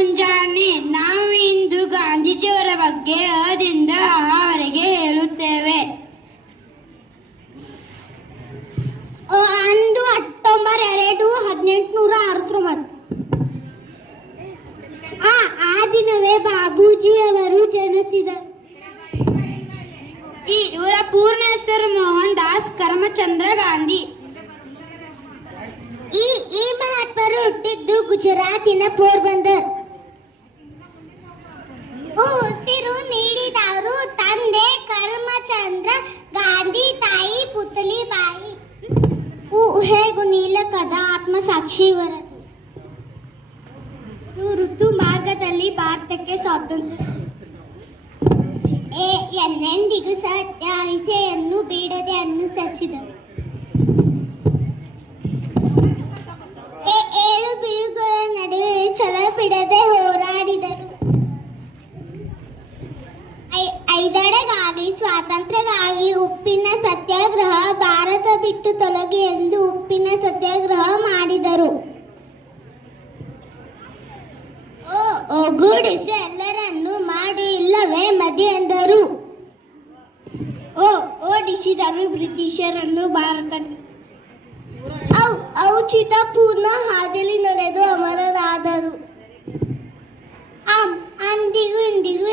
ಮುಂಜಾನೆ ನಾವು ಇಂದು ಗಾಂಧೀಜಿಯವರ ಬಗ್ಗೆ ಅದಿಂದ ಅವರಿಗೆ ಹೇಳುತ್ತೇವೆ. ಅಂದು ಅಕ್ಟೋಬರ್ 2, 1869. ಆ ದಿನವೇ ಬಾಬೂಜಿಯವರು ಜನಿಸಿದರು. ಇವರ ಪೂರ್ಣ ಹೆಸರು ಮೋಹನ್ ದಾಸ್ ಕರಮಚಂದ್ರ ಗಾಂಧಿ. ಈ ಮಹಾತ್ಮರು ಹುಟ್ಟಿದ್ದು ಗುಜರಾತಿನ ಪೋರ್ಬಂದರ್. ಉಸಿರು ನೀಡಿದವರು ತಂದೆ ಕರಮಚಂದ್ರ ಗಾಂಧಿ, ತಾಯಿ ಪುತಲಿಬಾಯಿ. ಹೇಗೂ ನೀಲಕದ ಆತ್ಮಸಾಕ್ಷಿ ಇವರದು. ಋತು ಮಾರ್ಗದಲ್ಲಿ ಭಾರತಕ್ಕೆ ಸ್ವಾತಂತ್ರ್ಯ. ಎಂದೆಂದಿಗೂ ಸತ್ಯ ಅಹಿಂಸೆಯನ್ನು ಬಿಡದೆ ಅನುಸರಿಸಿದರು. 7 ಬೀಳುಗಳ ನಡುವೆ ಛಲ ಬಿಡದೆ ಹೋರಾಡಿದರು. 5 ಸ್ವಾತಂತ್ರ್ಯಕ್ಕಾಗಿ ಉಪ್ಪಿನ ಸತ್ಯಾಗ್ರಹ, ಭಾರತ ಬಿಟ್ಟು ತೊಲಗಿ ಎಂದು ಉಪ್ಪಿನ ಸತ್ಯಾಗ್ರಹ ಮಾಡಿದರು. ಒಗ್ಗೂಡಿಸಿ ಎಲ್ಲರನ್ನು ಮಾಡಿ ಇಲ್ಲವೇ ಮದಿ ಎಂದರು. ಓಡಿಸಿದರು ಬ್ರಿಟಿಷರನ್ನು. ಭಾರತ ಔಚಿತ್ಯಪೂರ್ಣ ಹಾದಿಯಲ್ಲಿ ನಡೆದು ಅಮರರಾದರು. ಅಂದಿಗೂ ಇಂದಿಗೂ